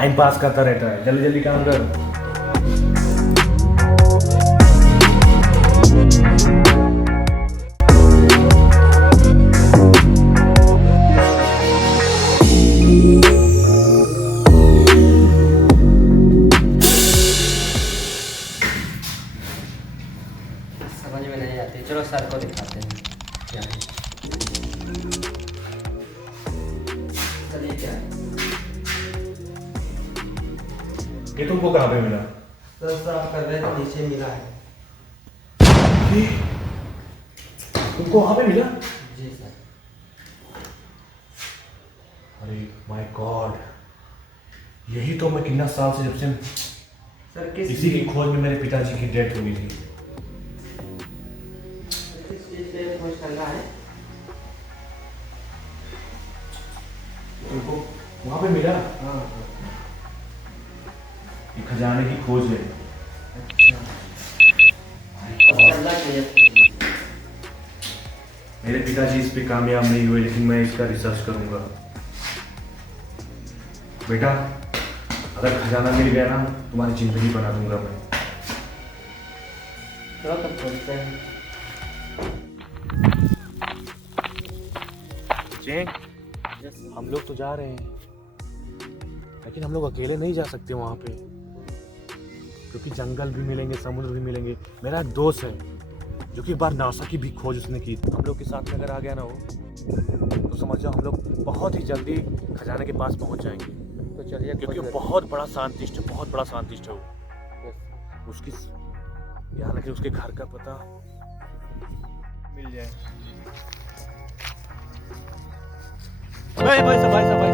Time pass करता रहता है। जल्दी जल्दी काम कर। समझ में नहीं आती, चलो सर को दिखाते हैं क्या है। चलिए क्या है ये तुमको कहाँ पे मिला? सर साफ कर रहे थे, नीचे मिला है। ये तुमको वहाँ पे मिला? जी सर। अरे माय गॉड, यही तो मैं कितना साल से, जब से सर किस इसी की खोज में मेरे पिताजी की डेथ हो गई थी। किस चीज़ पे खोज करना है? तुमको वहाँ पे मिला? हाँ। ये खजाने की खोज है। अच्छा, अब करना चाहिए। मेरे पिताजी इस पे कामयाब नहीं हुए, लेकिन मैं इसका रिसर्च करूंगा। बेटा, अगर खजाना मिल गया ना, तुम्हारी जिंदगी बना दूंगा मैं। चलो तब खोजते हैं। चेंग, हम लोग तो जा रहे हैं, लेकिन हम लोग अकेले नहीं जा सकते वहाँ पे, क्योंकि जंगल भी मिलेंगे, समुद्र भी मिलेंगे। मेरा एक दोस्त है जो कि एक बार नासा की भी खोज उसने की। हम लोग के साथ में अगर आ गया ना वो, तो समझ जाओ हम लोग बहुत ही जल्दी खजाने के पास पहुँच जाएंगे। तो चलिए, क्योंकि बहुत बड़ा साइंटिस्ट है, बहुत बड़ा साइंटिस्ट है वो। उसकी, हालांकि उसके घर का पता मिल जाए। भाई भाई साहब, भाई साहब, भाई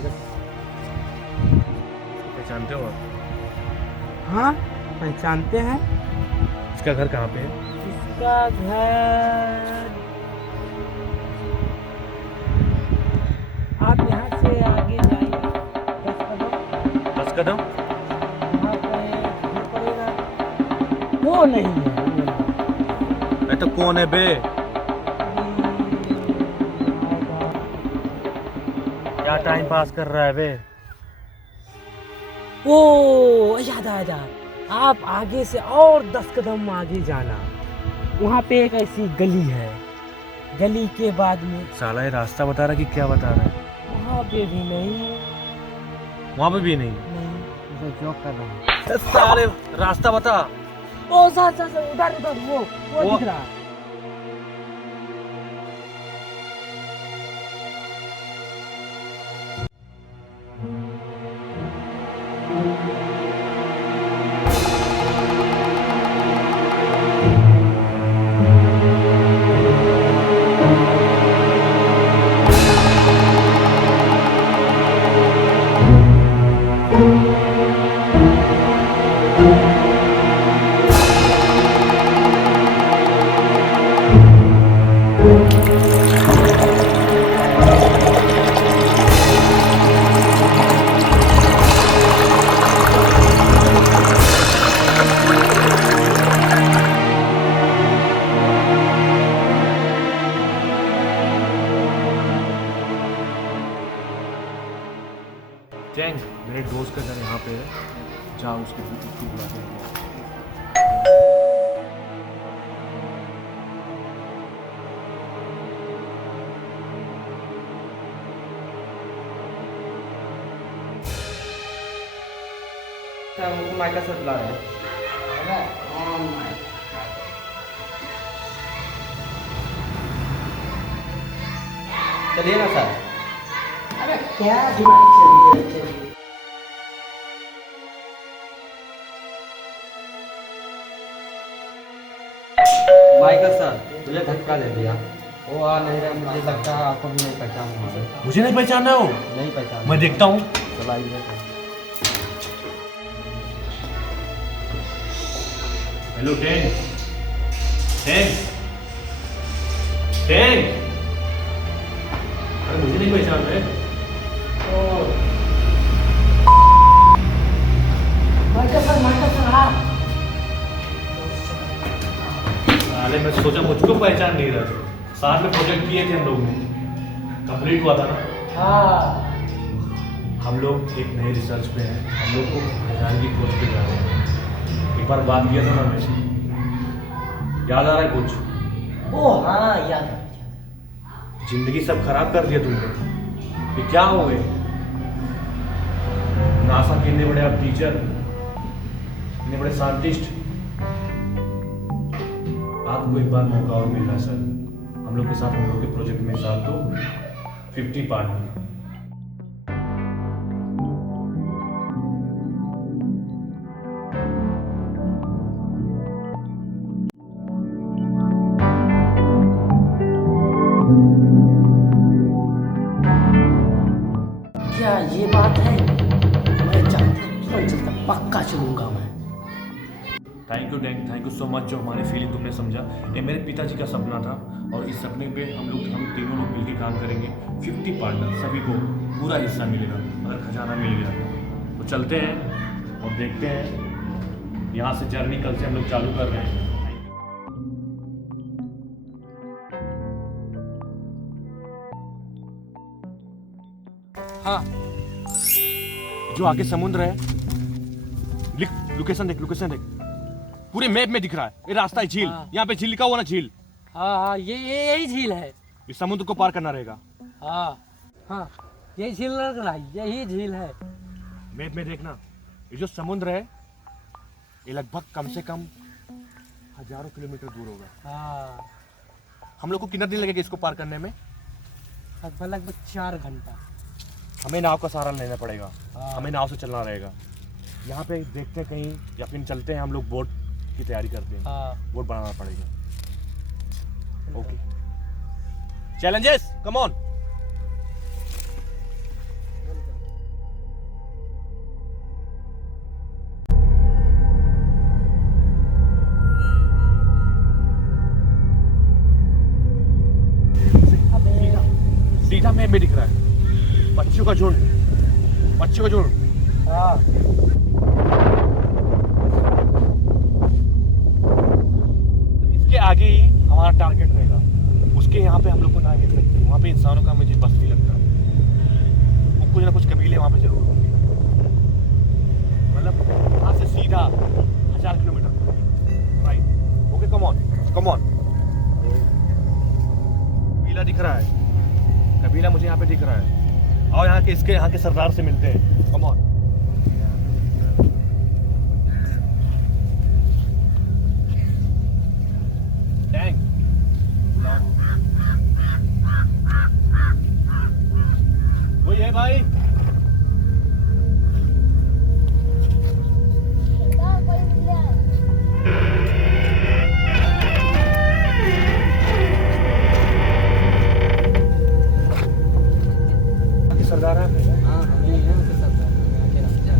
साहब, पहचानते हो आप? हाँ, पहचानते हैं। इसका घर कहाँ पे है? इसका घर, आप यहाँ से आगे जाइए 10 कदम, 10 कदम? वहाँ पे घर पड़ेगा। वो नहीं है, मैं तो कौन है बे? क्या टाइम पास कर रहा है बे? ओ याद आया, आप आगे से और 10 कदम आगे जाना, वहाँ पे एक ऐसी गली है। गली के बाद में साला ये रास्ता बता रहा है कि क्या बता रहा है? वहाँ पे भी नहीं, वहाँ पे भी नहीं। नहीं जोक कर रहा हूँ। साले रास्ता बता। ओ सर सर सर, उधर उधर वो दिख रहा है। चैंग, मेरे दोस्त का घर यहाँ पे है, जा उसको बुलाते हैं। हमको माइका से बुला रहे हैं। चलिए ना सर। अरे क्या दिमाग, चलिए चलिए। माइका सर, मुझे धक्का दे दिया। वो आ नहीं रहा, मुझे लगता है आपको भी नहीं पहचान मुझे। मुझे नहीं पहचाना हो? नहीं पहचान। मैं देखता हूँ। चलाइए। Hello tank, tank, tank. अरे मुझे नहीं पहचान रहे? माइका सर आप। अरे मैं सोचा मुझको पहचान नहीं रहा। साथ में प्रोजेक्ट किए थे हम लोग ने, कंप्लीट हुआ था ना। हाँ, हम लोग एक नए रिसर्च पे हैं, हम लोग को खजान की खोज पे जा रहे हैं। एक बार बात किया था ना मैं, याद आ रहा है कुछ? ओ हाँ, याद आ गया। जिंदगी सब खराब कर दिया तुमने। ये क्या हो गए? नासा के इतने बड़े आप टीचर, इतने बड़े साइंटिस्ट, आपको एक बार मौका और मिल रहा है सर। हम लोग के साथ हम लोग के प्रोजेक्ट में साथ दो, 50 पार्टनर। क्या ये बात है? मैं चाहता हूँ तुरंत चलता, पक्का चलूंगा मैं। थैंक यू सो मच जो हमारी फीलिंग तुमने समझा। ये मेरे पिताजी का सपना था और इस सपने पे हम तीनों लोग मिलकर काम करेंगे। 50 पार्टनर, सभी को पूरा हिस्सा मिलेगा अगर खजाना मिल गया तो। चलते हैं और देखते हैं। यहाँ से जर्नी कल से हम लोग चालू कर रहे हैं। हाँ, जो आगे समुद्र है, लिख लोकेशन देख, लोकेशन देख, पूरे मैप में दिख रहा है। ये रास्ता है झील, हाँ। यहाँ पे झील लिखा हुआ ना, झील। हाँ हाँ, ये यही झील है। इस समुद्र को पार करना रहेगा। हाँ हाँ, यही झील लग रहा है, यही झील है। मैप में देखना, ये जो समुद्र है ये लगभग कम से कम हजारों किलोमीटर दूर होगा। हाँ, हम लोग को कितना दिन लगेगा इसको पार करने में? लगभग 4 घंटा। हमें नाव का सहारा लेना पड़ेगा। हाँ। हमें नाव से चलना रहेगा। यहाँ पे देखते हैं कहीं, या फिर चलते हैं हम लोग, बोट की तैयारी करते हैं। हाँ, बोट बनाना पड़ेगा। Okay, challenges, come on. सीधा मैप में दिख रहा है पक्षियों का झुंड, पक्षियों का झुंड। हाँ, इसके आगे ही हमारा टारगेट रहेगा। उसके यहाँ पे हम लोग को ना मिल सकती, वहाँ पे इंसानों का मुझे बस्ती लगता है। और कुछ ना कुछ कबीले वहाँ पे जरूर होंगे। मतलब यहाँ से सीधा 1000 kilometre right. Okay, come on, come on. कबीला दिख रहा है, कबीला मुझे यहाँ पे दिख रहा है। और यहाँ के सरदार से मिलते हैं। Come on. वही है भाई। सरदार है। हाँ, हम ही हैं उनके सरदार, यहाँ के राजा।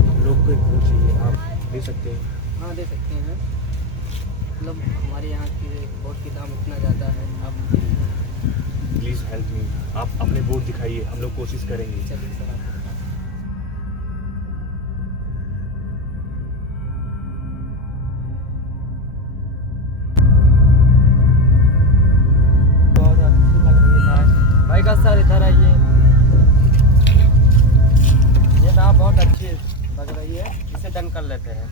हम लोग को एक बोट चाहिए, आप दे सकते हैं? हाँ, दे सकते हैं। मतलब हमारे यहाँ की बोट की दाम इतना ज़्यादा है। आप प्लीज़ हेल्प मी। आप अपने बोट दिखाइए, हम लोग कोशिश करेंगे। चलिए सर, आप बहुत अच्छी लग रही है भाई का सर, इधर आइए। ये नाव बहुत अच्छी लग रही है, इसे डन कर लेते हैं।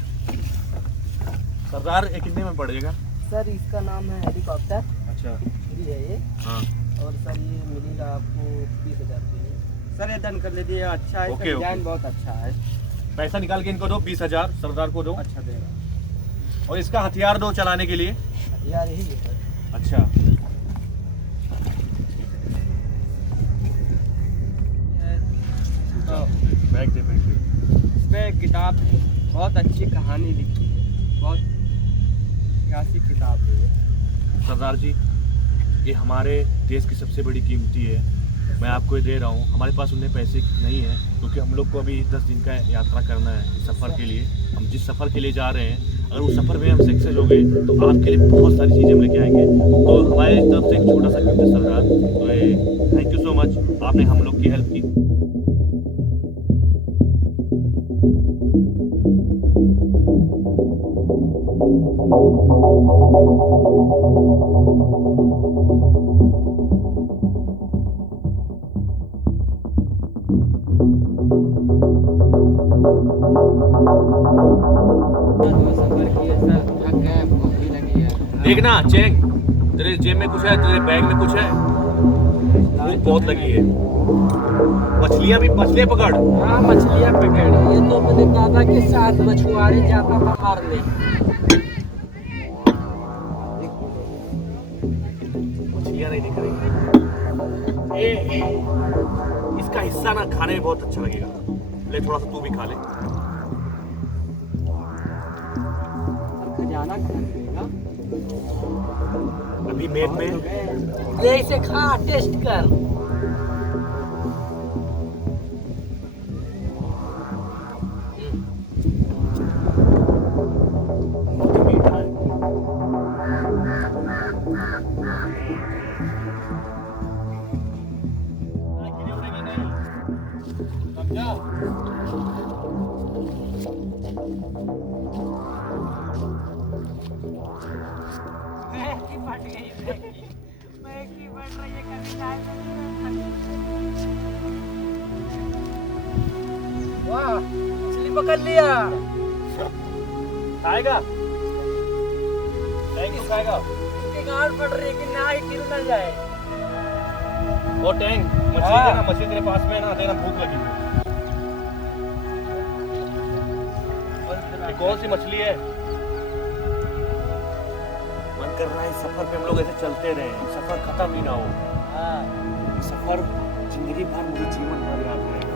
सरदार ये कितने में पड़ेगा? सर इसका नाम है हेलीकॉप्टर, अच्छा, फ्री है ये। हाँ, और सर ये मिलेगा आपको 30,000 रुपये। सर ये डन कर लीजिए, अच्छा है। ओके, इसका ओके। डिजाइन बहुत अच्छा है। पैसा निकाल के इनको दो, 20,000 सरदार को दो। अच्छा देगा। और इसका हथियार दो चलाने के लिए। यार यही है सर। अच्छा, तो बैग दे, बैग दे। इसमें किताब है, बहुत अच्छी कहानी लिखी है, बहुत ऐतिहासिक किताब है ये। सरदार जी, ये हमारे देश की सबसे बड़ी कीमती है। मैं आपको ये दे रहा हूँ। हमारे पास उतने पैसे नहीं हैं क्योंकि हम लोग को अभी 10 दिन का यात्रा करना है इस सफ़र के लिए। हम जिस सफ़र के लिए जा रहे हैं, अगर उस सफ़र में हम सक्सेस हो गए तो आपके लिए बहुत सारी चीज़ें हम लेके आएंगे। तो हमारे तरफ से एक छोटा सा गिफ्ट है सरदार। तो थैंक यू सो मच, आपने हम लोग की हेल्प की। देखना चेंग, तेरे जेब में कुछ है, तेरे बैग में कुछ है। भूख बहुत लगी है। मछलियां पकड़। हाँ मछलियाँ पकड़। ये तो मेरे दादा के साथ मछुआरे जाता था मारने। मछलियां नहीं दिख रही। इसका हिस्सा ना खाने में बहुत अच्छा लगेगा। ले थोड़ा सा तू भी खा ले। खजाना खाएगा अभी मेन में ये इसे खा, टेस्ट कर। मीठा है। वाह मछली पकड़ लिया। खाएगा? नहीं खाएगा। इसकी गांड फट रही है कि ना ही गिर ना जाए। वो टैंक मछली हाँ। देना, मछली तेरे पास में ना देना, भूख लगी है। ये कौन सी मछली है? मन कर रहा है इस सफर पे हम लोग ऐसे चलते रहे, सफर खत्म ही ना हो। हाँ सफर जिंदगी भर, मुझे जीवन भर याद रहेगा।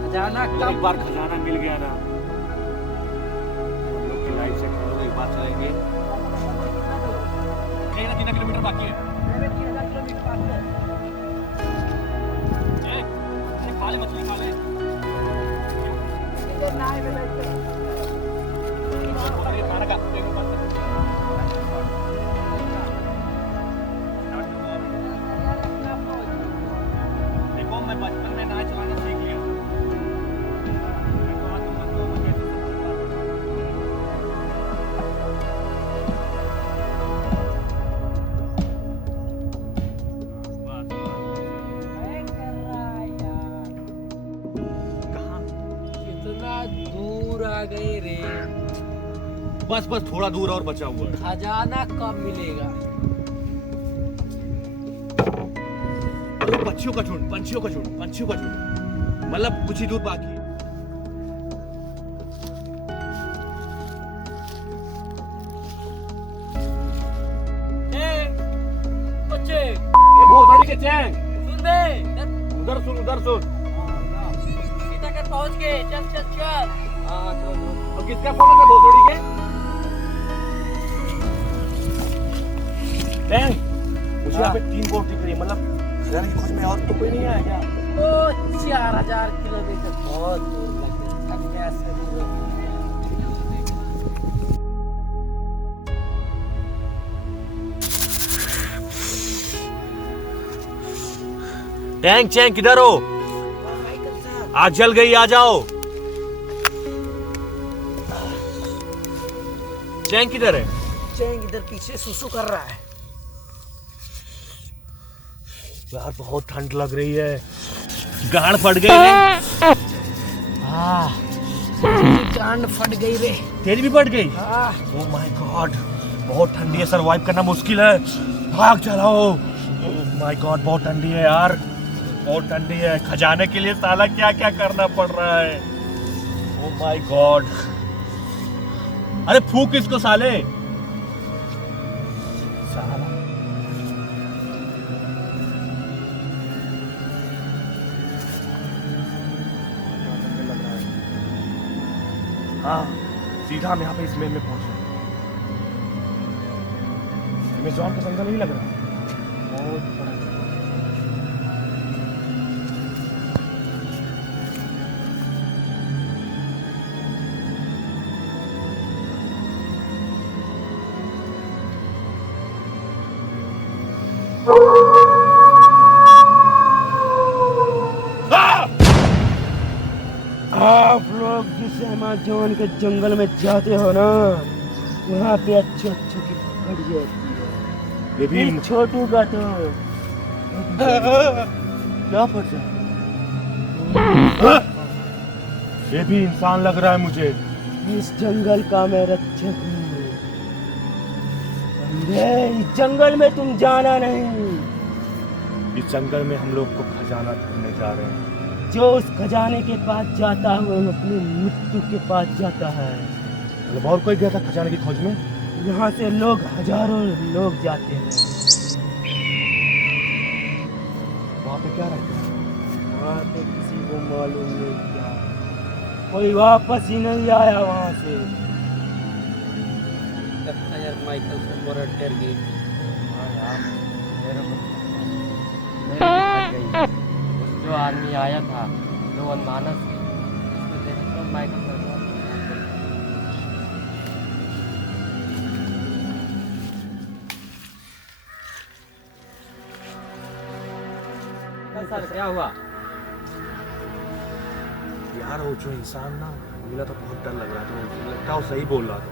खजाना अगर एक कब बार खजाना मिल गया ना, हम लोग की लाइफ से हम लोग एक बार चलेंगे। 3 किलोमीटर बाकी है। खा ले मछली, खा ले। खाना खा। देखो मैं बचपन में नाव चलाना सीख लिया। कितना दूर आ गए रे। बस थोड़ा दूर और बचा हुआ है। खजाना कब मिलेगा? तो पंछियों का झुंड मतलब कुछ ही दूर बाकी है। बच्चे ये भोसड़ी के चैन, सुन बे, उधर सुन। सीता कर पहुंच गए। चल। हाँ चलो। और किसका फोन है भोसड़ी के? टैंक, मुझे यहाँ पे 3 बोट दिख रही है, मतलब खजाने की खोज में और तो कोई नहीं आया क्या? ओ 4000 किलोमीटर बहुत दूर लगे। थक गया शरीर। टैंक चैंक किधर हो? आग जल गई, आ जाओ। चैंक किधर है? चैंग इधर पीछे सुसु कर रहा है। यार बहुत ठंड लग रही है, गांड फट गई रे। गांड फट गई रे। तेरी भी फट गई? हाँ ओह माय गॉड, बहुत ठंडी है, सरवाइव करना मुश्किल है। आग जलाओ। ओह माय गॉड बहुत ठंडी है यार, बहुत ठंडी है। खजाने के लिए साला क्या क्या करना पड़ रहा है। Oh my God. अरे फूक इसको साले। साला हाँ सीधा हम यहाँ पे इस मेल में पहुंच रहे हैं। अमेज़न का जंगल नहीं लग रहा, बहुत बड़ा। आप लोग जिस अमेज़न के जंगल में जाते हो ना, वहाँ पे अच्छे की फट जाती है। ये भी छोटू का तो क्या फट जाए? ये भी इंसान लग रहा है मुझे। इस जंगल का मैं रक्षक हूँ। बंदे, इस जंगल में तुम जाना नहीं। इस जंगल में हम लोग को खजाना ढूंढने जा रहे हैं। जो उस खजाने के पास जाता है वो अपनी मृत्यु के पास जाता है। मतलब और कोई गया था खजाने की खोज में? यहाँ से लोग हजारों लोग जाते हैं। वहाँ पे क्या रहता है? वहाँ पे किसी को मालूम नहीं क्या, कोई वापस ही नहीं आया वहाँ से। लगता है यार माइकल से पूरा डर गई। हाँ यार, मेरे को थक गई। उस जो आदमी आया था जो अनमानस थी, उसको देखा तो माइकल सर सर क्या हुआ? यार वो जो इंसान ना मिला तो बहुत डर लग रहा था। मुझे लगता है वो सही बोल रहा था।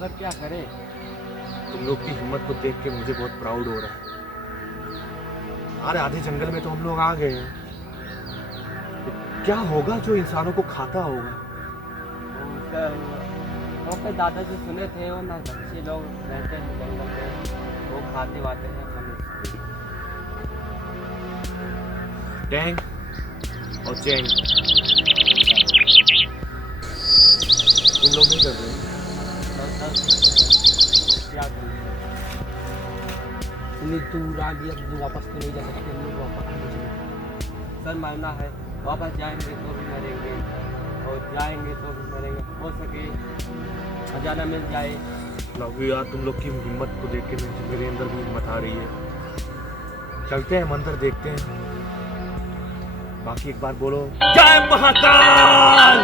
सर क्या करे? तुम लोग की हिम्मत को देख के मुझे बहुत प्राउड हो रहा है। अरे आधे जंगल में तो हम लोग आ गए हैं। तो क्या होगा जो इंसानों को खाता होगा? सर वो पे दादाजी सुने थे वो ना बच्चे लोग रहते हैं जंगल में, वो खाते वाते हैं मनुष्य। टैंक और चैंग तुम लोग नहीं कर रहे? क्या करें? इतनी दूर आ गया तो वापस तो नहीं जा सकते हम लोग। वापस आगे चलो। सर मरना है, वापस जाएंगे तो भी मरेंगे और जाएंगे तो भी मरेंगे। हो सके खजाना मिल जाए। लव यार, तुम लोग की हिम्मत को देख के मेरे अंदर भी हिम्मत आ रही है। चलते हैं मंदिर देखते हैं। बाकी एक बार बोलो जय महाकाल।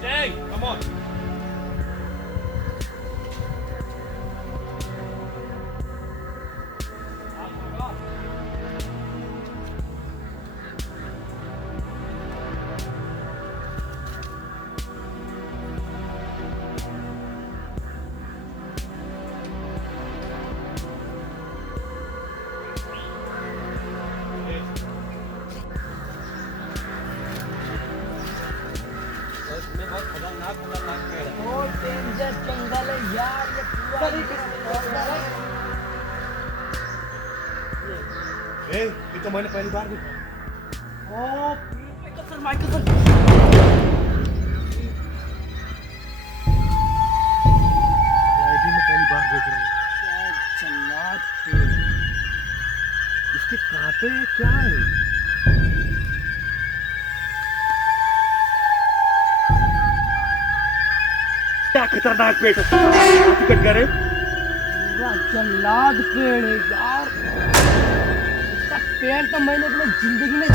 Jay, come on. इसमें बहुत खतरनाक पेड़ है। बहुत डेंजर जंगल है यार, ये पूरा ये तो मैंने पहली बार देखा। ओ माइकल सर ये भी मैं पहली बार देख रहा हूँ। जन्नत पेड़। इसके कांटे क्या है? क्या खतरनाक पेड़ कट करे। पूरा जल्लाद पेड़ है यार। इसका पेड़ तो मैंने अपनी जिंदगी में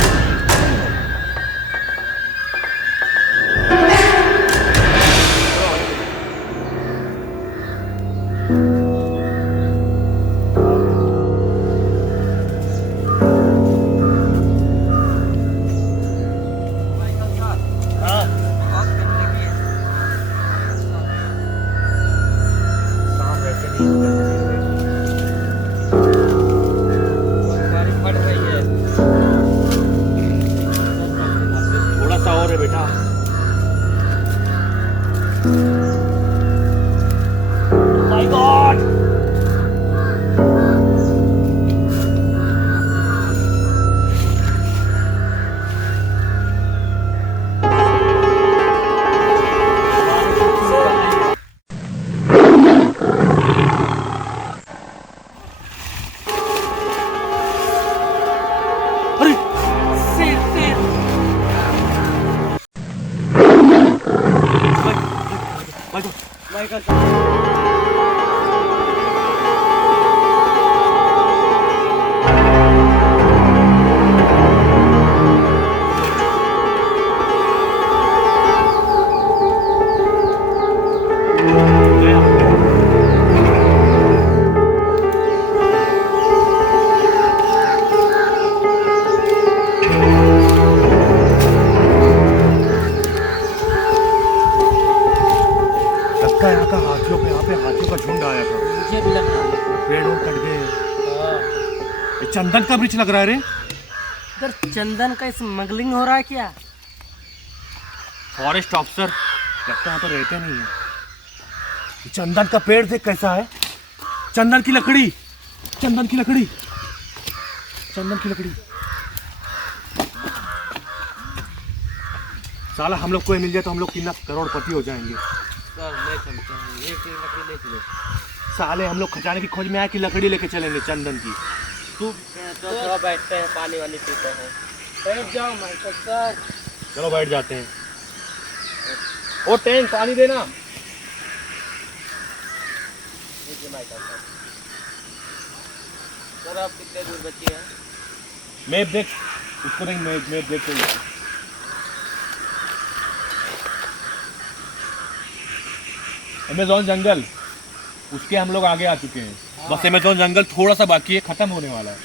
माइकल सर, हाँ, बहुत गंदगी है। सांप ऐसे नहीं होते। बीमारी बढ़ रही है। थोड़ा सा और है बेटा। My God. बैठो। मैं करता हूँ। लगता है यहाँ पे हाथियों का झुंड आया था। मुझे भी लग रहा है। पेड़ और कट गए। हाँ। ये चंदन का वृक्ष लग रहा है रे। इधर चंदन का स्मगलिंग हो रहा है क्या? फॉरेस्ट ऑफिसर लगता है यहाँ पर रहते नहीं है। ये चंदन का पेड़ देख कैसा है। चंदन की लकड़ी, चंदन की लकड़ी, चंदन की लकड़ी। साला हम लोग को ये मिल जाए तो हम लोग कितना करोड़पति हो जाएंगे। सर ले चलते हैं, एक लकड़ी ले चलो। साले हम लोग खजाने की खोज में आए कि लकड़ी लेके चलेंगे चंदन की। तो बैठते हैं, पानी वानी पीते हैं। बैठ जाओ माइकल सर। चलो बैठ जाते हैं। ओ टैंक पानी देना। लीजिए माइकल सर। सर आप कितने दूर बची हैं? मैप देख, उसको देख, मैप देख तो। अमेज़न जंगल, उसके हम लोग आगे आ चुके हैं। बस अमेज़न जंगल थोड़ा सा बाकी है, खत्म होने वाला है।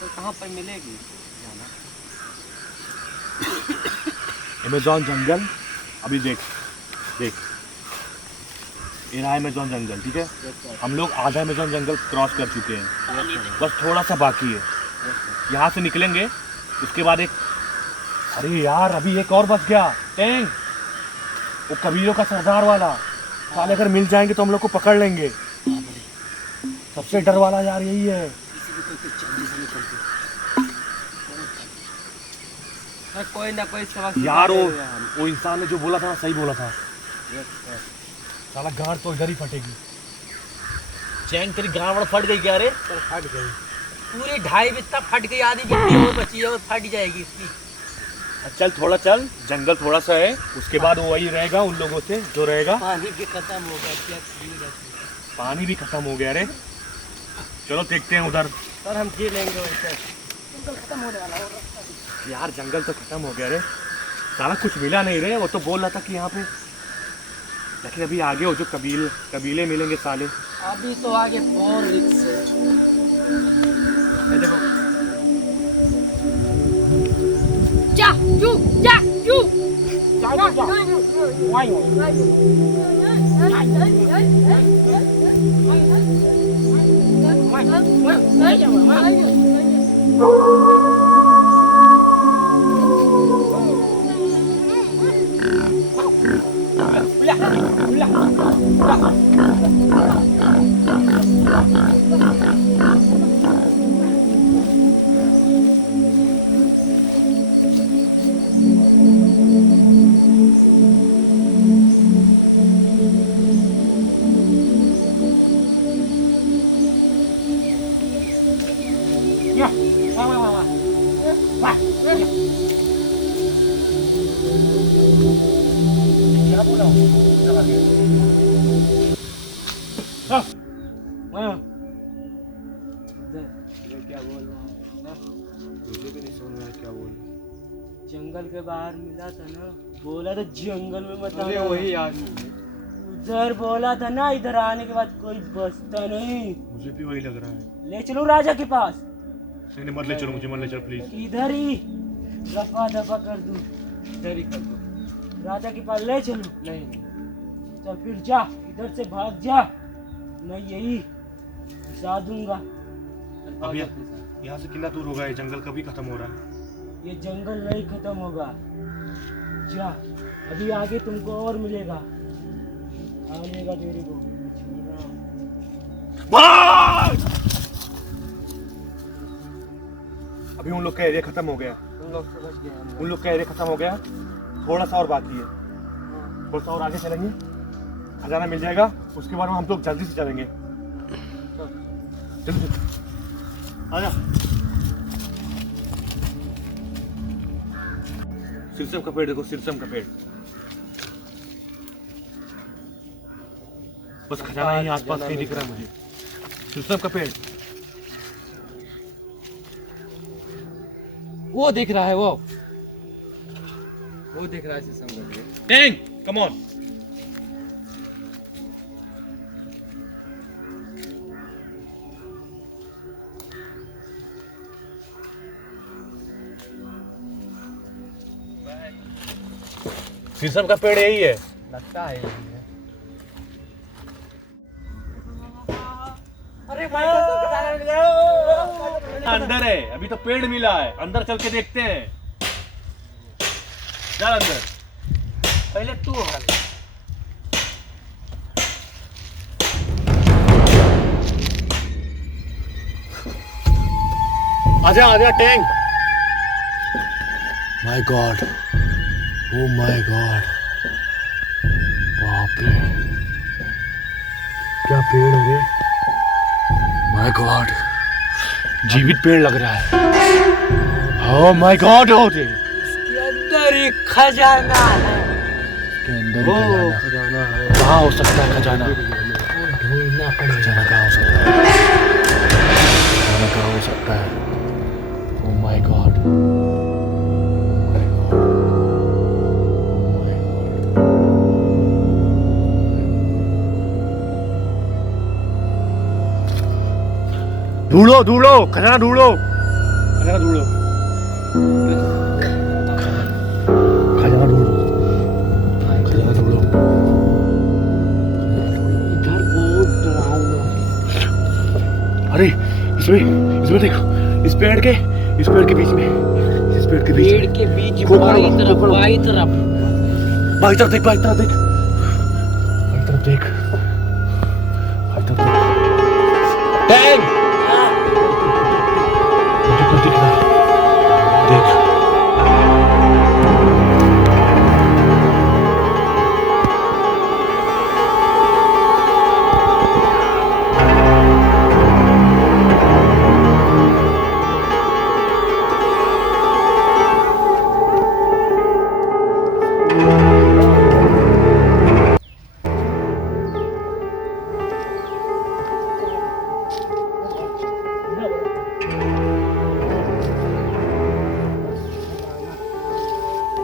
तो कहाँ पर मिलेगी जाना? अमेज़न जंगल अभी देख देख, ये रहा अमेज़न जंगल, ठीक है। हम लोग आधा अमेज़न जंगल क्रॉस कर चुके हैं, बस थोड़ा सा बाकी है। यहाँ से निकलेंगे, उसके बाद एक, अरे यार अभी एक और बच गया टैंक, वो कबीरों का सरदार वाला। साले अगर मिल जाएंगे तो हम लोग को पकड़ लेंगे। सबसे डर वाला यार यही है। सर कोई ना कोई सबक यार सिखा देगा हम। वो इंसान ने जो बोला था सही बोला था। साला गांड तो इधर ही फटेगी। चैंग तेरी गांड वाड़ फट गई क्या रे? सर फट गई पूरी, 2.5 बित्ता फट गई, आधी बित्ती और बची है और फट जाएगी इसकी। चल थोड़ा चल, जंगल थोड़ा सा है, उसके बाद वो वही रहेगा उन लोगों से जो रहेगा। पानी भी खत्म हो गया क्या? पानी भी खत्म हो गया रे। चलो देखते हैं उधर। सर हम जी लेंगे वैसे। यार जंगल तो खत्म हो गया रे, साला कुछ मिला नहीं रे। वो तो बोल रहा था कि यहाँ पे, लेकिन अभी आगे हो जो कबीले मिलेंगे साले। अभी तो आगे और रिक्स है। ये देखो जा जू जा जू ये क्या बोल रहा है? मुझे भी नहीं समझ में आया क्या बोल। जंगल के बाहर मिला था ना, बोला था जंगल में मत आना। वही आदमी उधर बोला था ना, इधर आने के बाद कोई बचता नहीं। मुझे भी वही लग रहा है। ले चलो राजा के पास। नहीं मत ले चलो, मुझे मत ले चलो प्लीज। इधर ही रफा दफा कर दूं, इधर ही कर दो। राजा के पास ले चलो। नहीं चल फिर जा, इधर से भाग जा, मैं यही घुसा दूंगा। अब यहाँ से कितना दूर होगा ये जंगल, कभी खत्म हो रहा है? ये जंगल नहीं खत्म होगा, जा अभी आगे तुमको और मिलेगा। आनेगा तेरे को अभी उन लोग का एरिया खत्म हो गया। तुम लोग समझ गए हम। उन लोग का एरिया खत्म हो गया, थोड़ा सा और बाकी है। थोड़ा सा और आगे चलेंगे, खजाना मिल जाएगा, उसके बाद हम लोग जल्दी से चलेंगे। चलो आजा। शीशम का पेड़ देखो, शीशम का पेड़। बस खजाना ही आसपास कहीं दिख रहा है मुझे। शीशम का पेड़। वो दिख रहा है, वो दिख रहा है शीशम का पेड़। Tank, come on. शीशम का पेड़ यही है, लगता है यही है। अंदर है, अभी तो पेड़ मिला है, अंदर चल के देखते हैं। चल अंदर। पहले तू हो। आजा आजा tank. My God, oh my God, बाप रे, क्या पेड़ है रे। माय गॉड, जीवित पेड़ लग रहा है। ओ माय गॉड, हो रे, इसके अंदर एक खजाना है। इसके अंदर खजाना है। कहाँ हो सकता है खजाना? ढूंढना पड़ेगा। खजाना कहाँ हो सकता है? खजाना कहाँ हो सकता है? ओ माय गॉड, ढूंढो ढूंढो, खजाना ढूंढो, खजाना ढूंढो, खजाना ढूंढो, खजाना ढूंढो। इधर बहुत डरावना है। अरे इसमें देखो, इस पेड़ के बीच में, इस पेड़ के बीच पेड़ के बीच बाई तरफ, बाई तरफ। बाई तरफ देख, बाई तरफ देख, बाई तरफ देख, बाई तरफ देख। टैंक, मुझे कुछ दिख रहा है, देख।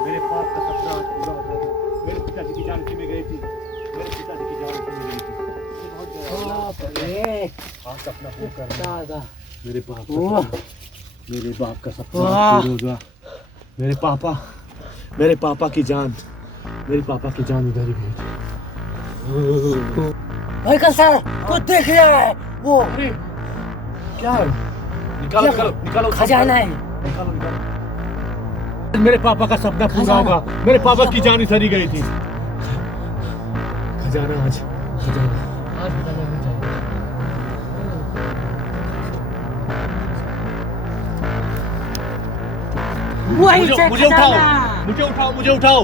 मेरे पाप का सपना आज पूरा हो गया। मेरे पिताजी की जान में गई थी, मेरे पिताजी की जान में गई थी। आज सपना पूरा करना। मेरे बाप का सपना, मेरे बाप का सपना पूरा हो गया। मेरे पापा की जान इधर ही गई थी। माइकल सर, कुछ देख रहा है वो। क्या है? निकालो खजाना है। निकालो। मेरे पापा का सपना पूरा होगा। मेरे पापा की जान इधर ही गई थी। खजाना आज मुझे उठाओ।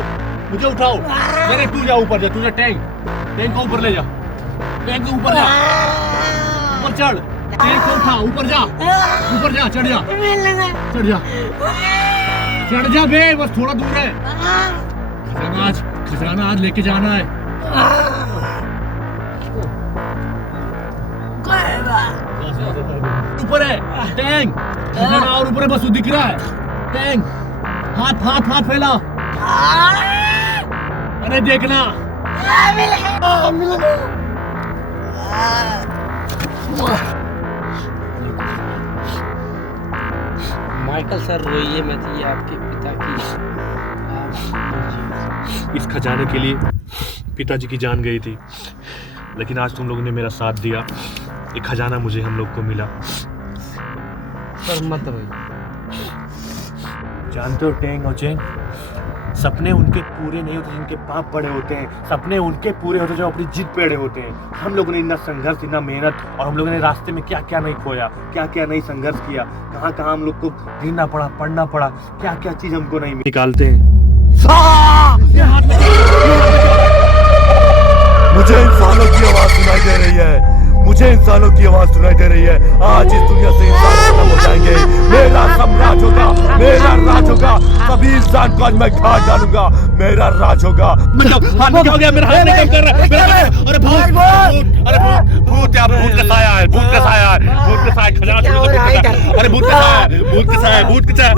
नहीं, तू जा ऊपर जा, तू जा टैंक को ऊपर ले जा, टैंक को ऊपर जा, ऊपर चढ़, टैंक को उठा, ऊपर जा, चढ़ जा बे, बस थोड़ा दूर है। खजाना आज लेके जाना है। ऊपर है टैंक, खजाना और ऊपर है, बस वो दिख रहा है टैंक। हाथ फैला, अरे देखना। माइकल सर रोइए मत, ये आपके पिता की। इस खजाने के लिए पिताजी की जान गई थी, लेकिन आज तुम लोगों ने मेरा साथ दिया, एक खजाना मुझे हम लोग को मिला। सर मत रोइए। जानते हो टैंक और चैंग, सपने उनके पूरे नहीं होते जिनके पाप पड़े होते हैं, सपने उनके पूरे होते जो अपनी जिद पे अड़े होते हैं। हम लोगों ने इतना संघर्ष, इतना मेहनत, और हम लोगों ने रास्ते में क्या क्या नहीं खोया, क्या क्या नहीं संघर्ष किया, कहाँ कहाँ हम लोग को गिरना पड़ा, पढ़ना पड़ा, क्या क्या चीज हमको नहीं निकालते हैं। मुझे इंसानों की आवाज सुनाई दे रही है। मुझे इंसानों की आवाज सुनाई दे रही है। आज इस दुनिया से इंसान खत्म हो जाएंगे। मेरा साम्राज्य होगा, मेरा राज होगा। सभी इंसान को आज मैं खा डालूंगा। मेरा राज होगा। मतलब हाथ में क्या हो गया? मेरा हाथ नहीं काम कर रहा है। अरे भूत, अरे भूत यार, भूत का साया है, भूत का साया है, भूत का साया। खजाना चोरी तो भूत का। अरे भूत का साया है, भूत का साया है, भूत का साया।